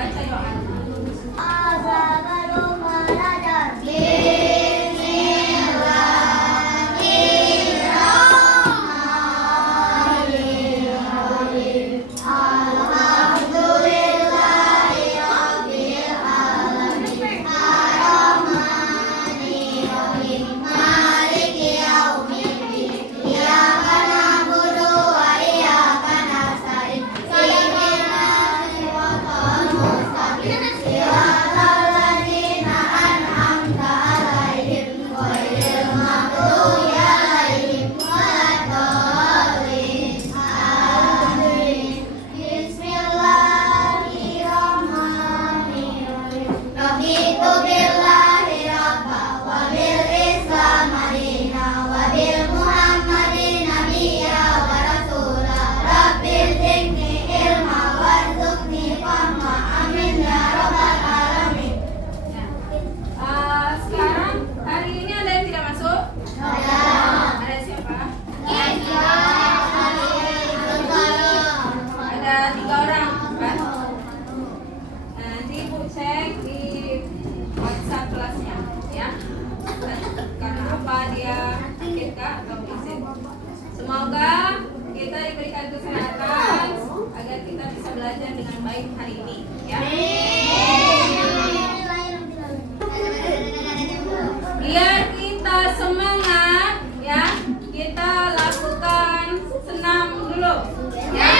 Baca doa. Semoga kita diberikan kesehatan agar kita bisa belajar dengan baik hari ini, ya. Biar kita semangat, ya. Kita lakukan senam dulu, ya.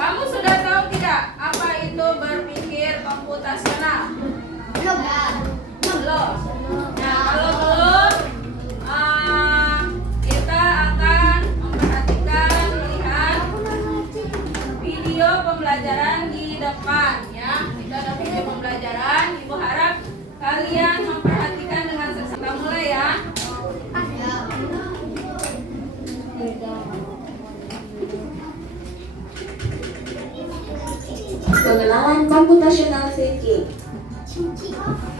Kamu sudah tahu tidak apa itu berpikir komputasional? Belum. Nah, kalau belum, kita akan memperhatikan melihat video pembelajaran di depan, ya. Kita ada video pembelajaran. Ibu harap kalian memperhatikan dengan seksama. Kita mulai, ya. Pengenalan computational thinking.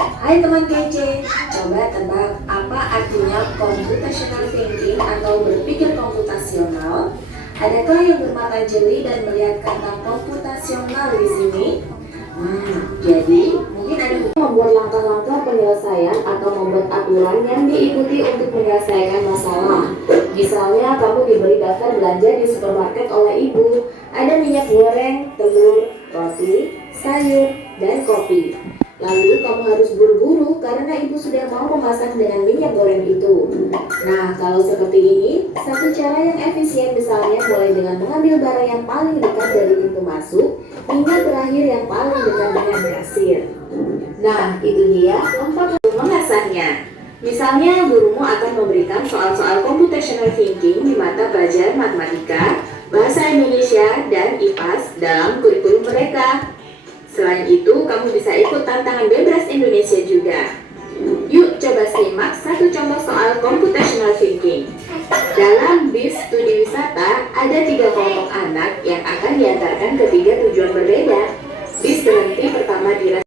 Hai teman kece, coba tebak apa artinya computational thinking atau berpikir komputasional? Adakah yang bermata jeli dan melihat kata komputasional di sini? Jadi mungkin ada membuat langkah-langkah penyelesaian atau membuat aturan yang diikuti untuk menyelesaikan masalah. Misalnya kamu diberi daftar belanja di supermarket oleh ibu. Ada minyak goreng, telur, roti, sayur, dan kopi. Lalu kamu harus buru-buru karena ibu sudah mau memasak dengan minyak goreng itu. Nah, kalau seperti ini, satu cara yang efisien misalnya mulai dengan mengambil barang yang paling dekat dari pintu masuk hingga terakhir yang paling dekat dengan kasir. Nah, itu dia 4 dasarnya. Misalnya, gurumu akan memberikan soal-soal computational thinking di mata pelajaran matematika, bahasa Indonesia, dan IPAS dalam kurikulum mereka. Selain itu, kamu bisa ikut tantangan Bebras Indonesia juga. Yuk coba simak satu contoh soal computational thinking. Dalam bis studi wisata, ada 3 kelompok anak yang akan diantarkan ke 3 tujuan berbeda. Bis berhenti pertama di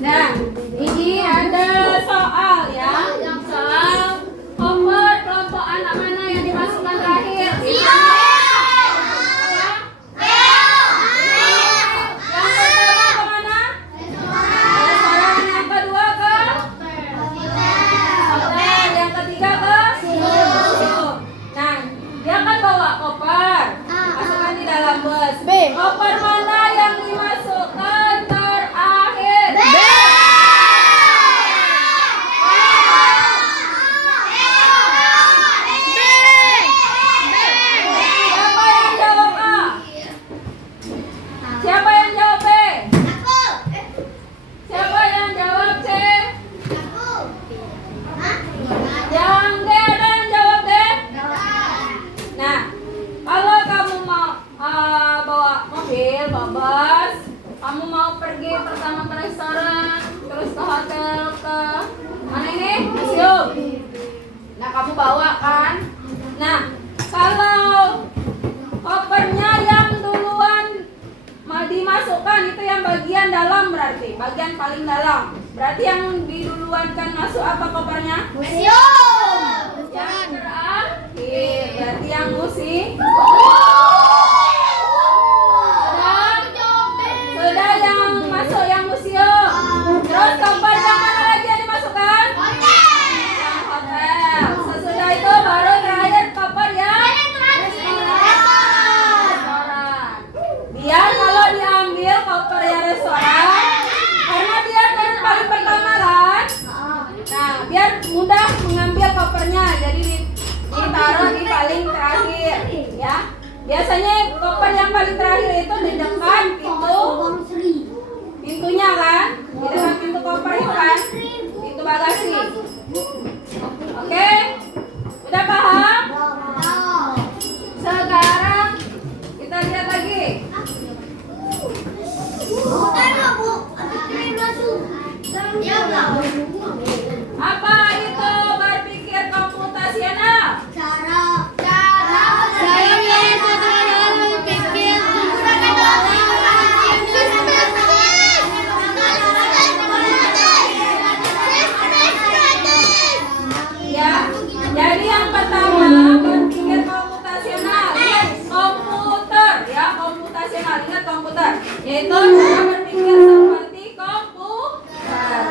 Nah, ini ada soal ya. Soal hopper kelompok anak mana yang dimasukkan terakhir? Koper mana yang dimasukkan terakhir? Siapa yang jawab A? Siapa yang jawab B? Siapa yang jawab C? Yang D, ada yang jawab D? Nah, kalau kamu mau bawa mobil, bawa bus, kamu mau pergi pertama ke restoran, terus ke hotel, ke mana ini? Museum. Nah, kamu bawa kan? Nah, kalau kopernya yang duluan mau dimasukkan itu yang bagian dalam, berarti bagian paling dalam. Berarti yang diduluankan masuk apa kopernya? Museum. Yang terakhir, berarti yang museum. Sudah yang masuk yang museum. Terus koper yang mana lagi yang dimasukkan? Yang hotel. Sesudah itu baru terakhir koper yang restoran. Biar kalau diambil koper yang restoran, karena dia kan paling pertama kan. Nah, biar mudah mengambil kopernya. Jadi ditaruh di paling terakhir, ya. Biasanya koper yang paling terakhir itu di depan pintunya kan, di depan pintu koper itu kan, pintu bagasi. Oke, udah paham? Sekarang kita lihat lagi. Apa itu berpikir komputasional? Ya, jadi yang pertama berpikir komputasional, lihat komputer ya, komputasional, ingat komputer, yaitu cara berpikir seperti komputer.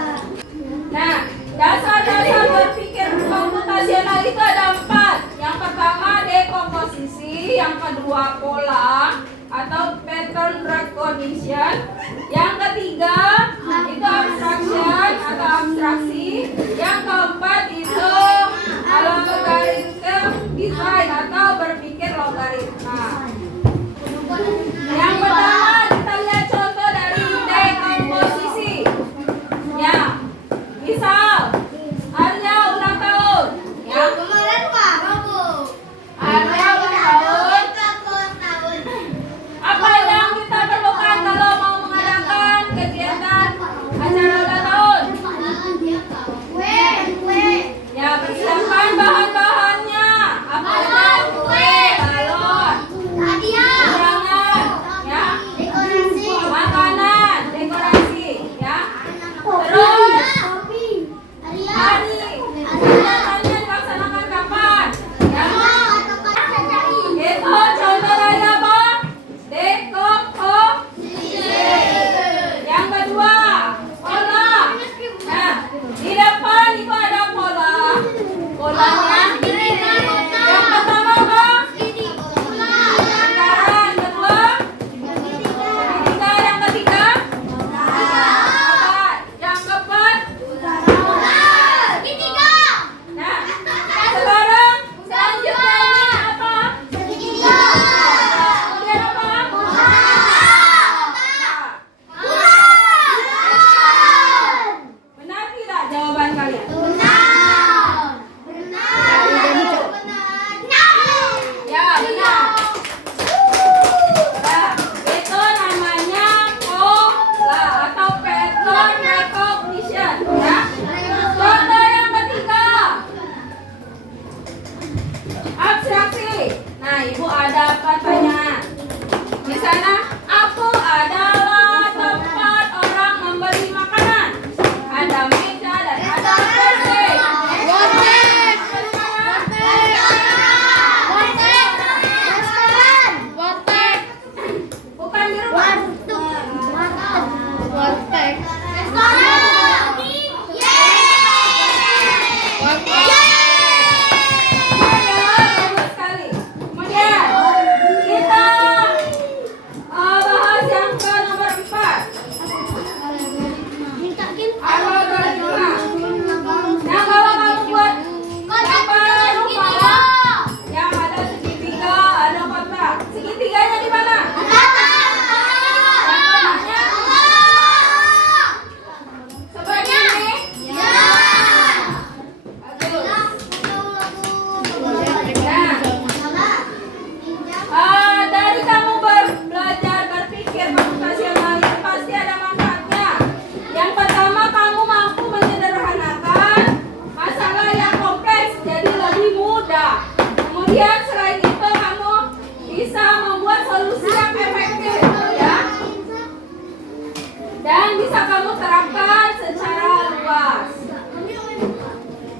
dan bisa kamu terapkan secara luas.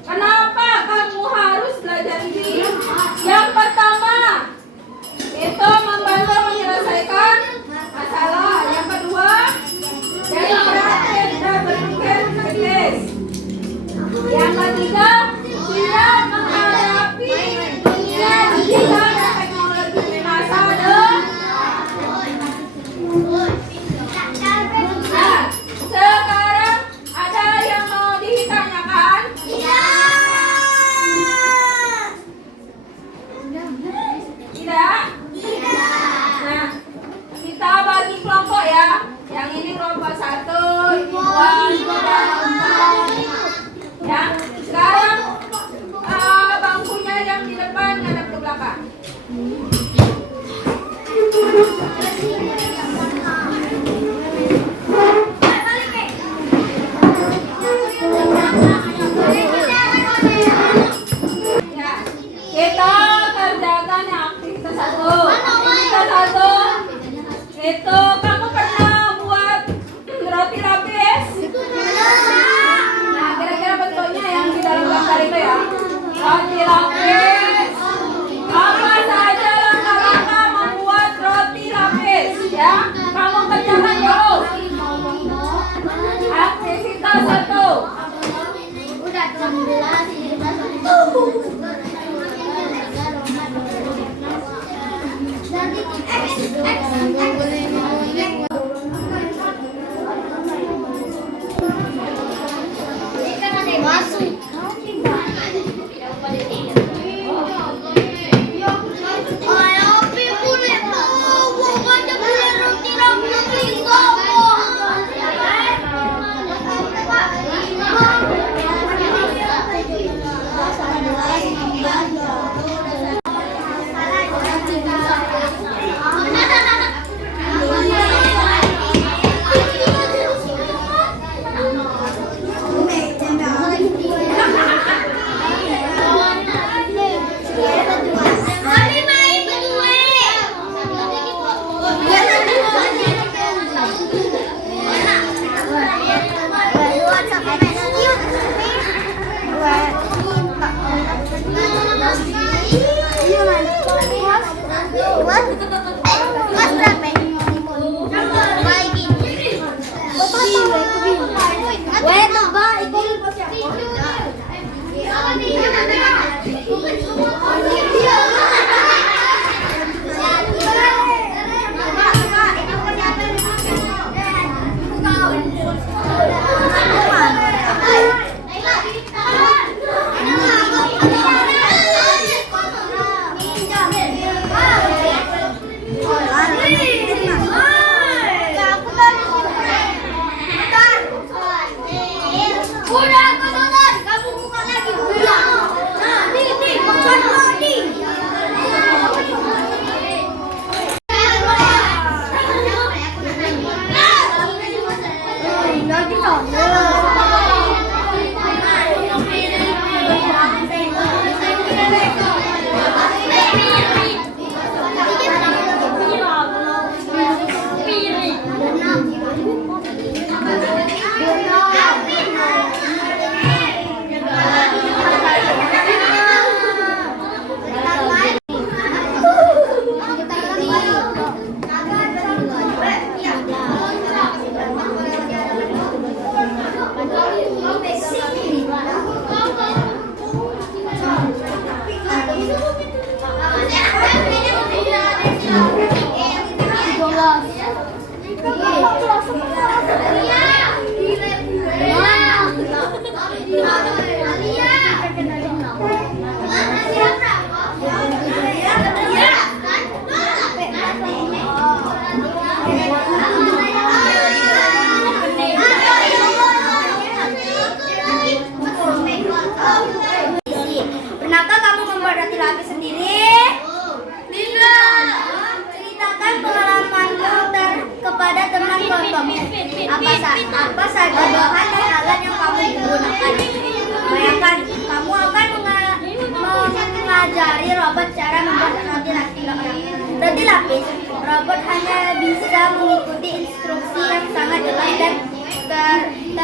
Kenapa kamu harus belajar ini? Yang pertama, itu membantu menyelesaikan masalah. Yang kedua, jadi perhatian dan berpikir kritis. Yang ketiga, siap menghadapi dunia digital dan teknologi di masa depan. Nah, sekarang ada yang mau ditanyakan? Tidak? Nah, kita bagi kelompok ya. Yang ini kelompok 1, 2, 3, 4. Ya, sekarang bangkunya yang di depan ngadep ke belakang. Ya, kita kerjakan yang aktivitas 1. Aktivitas 1 itu kamu pernah buat roti lapis? Nah, kira-kira bentuknya yang di dalam gambar itu ya. Roti lapis. Apa saja langkah-langkah membuat roti lapis? Ya, kamu kerjakan dulu. Aktivitas 1. Udah 16. Masuk. Pernahkah kamu membuat roti lapis sendiri? Tidak. Ceritakan pengalamanmu kepada teman kelompokmu. Apa saja bahan dan alat yang kamu gunakan? Bayangkan, kamu akan mengajari robot cara membuat roti lapis. Robot hanya bisa mengikuti instruksi yang sangat jelas dan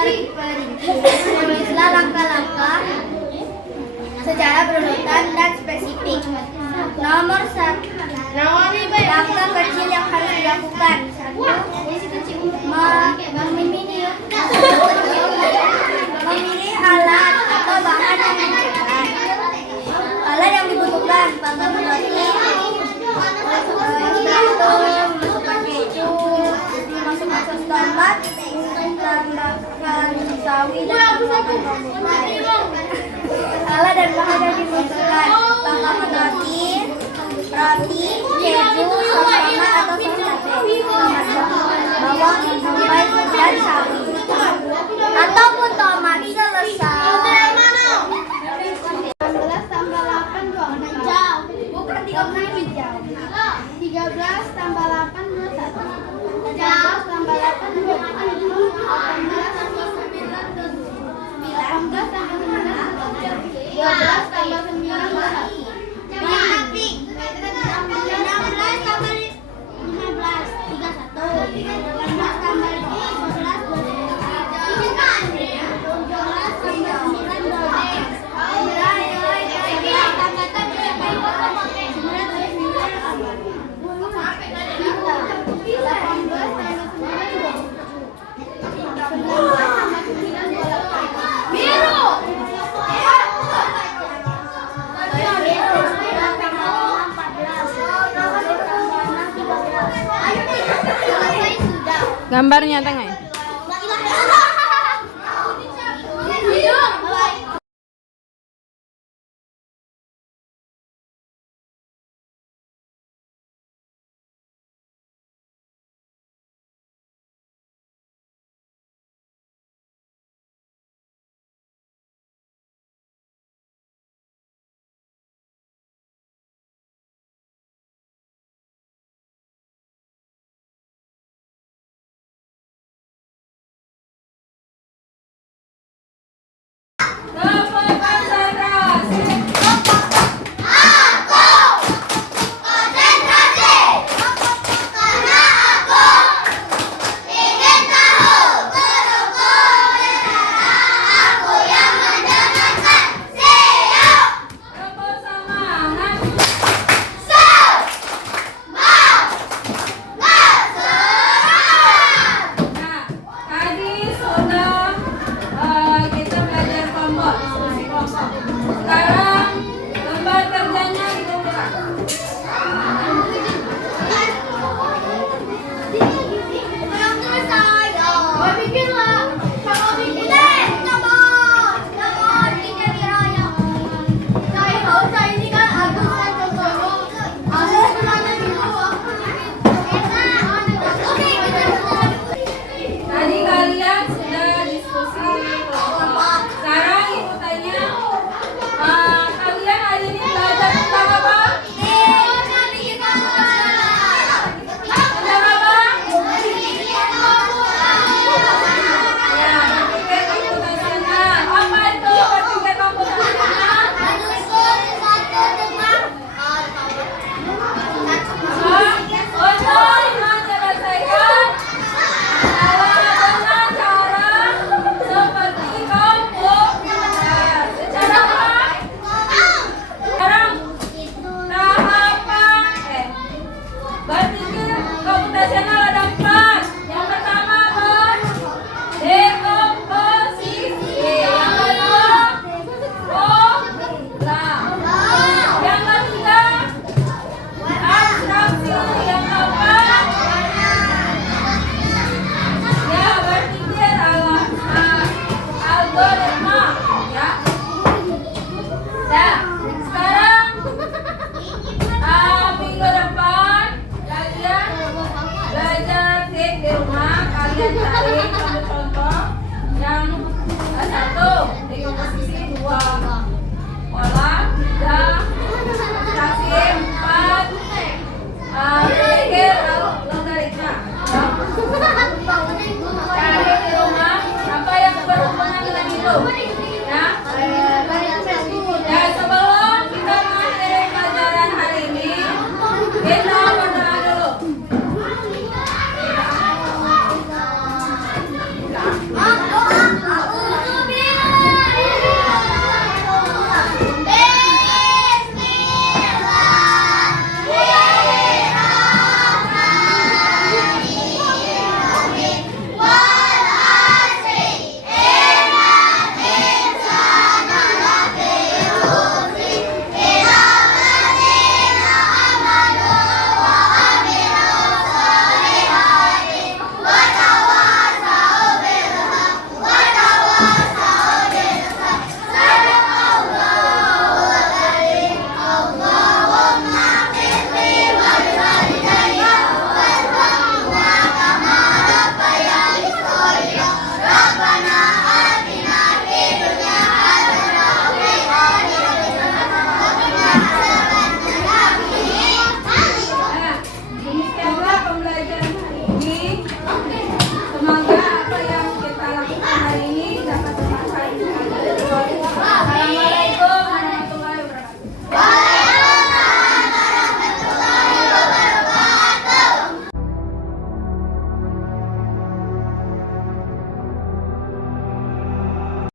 terperinci. Tulislah langkah-langkah secara berurutan dan spesifik. Nomor 1. Langkah kecil yang harus dilakukan. 1. Memilih alat atau bahan yang dibutuhkan. Alat yang dibutuhkan panggang roti, masukkan keju, masukkan sos tomat, tambahkan sawi dan tambahkan bawang. Alat dan bahan yang dibutuhkan panggang roti, keju, sos tomat atau sos cabai, bawang, bombay dan sawi ataupun tomat. Selesai. 16 tambah 8 26 jauh. Bukan 36 jauh. 13 tambah 8 21. 13 tambah 8 24. 18 tambah 9 18 tambah 9 12 tambah 9 21. 16 tambah 15 31. 18 tambah 15 Gambarnya tengah.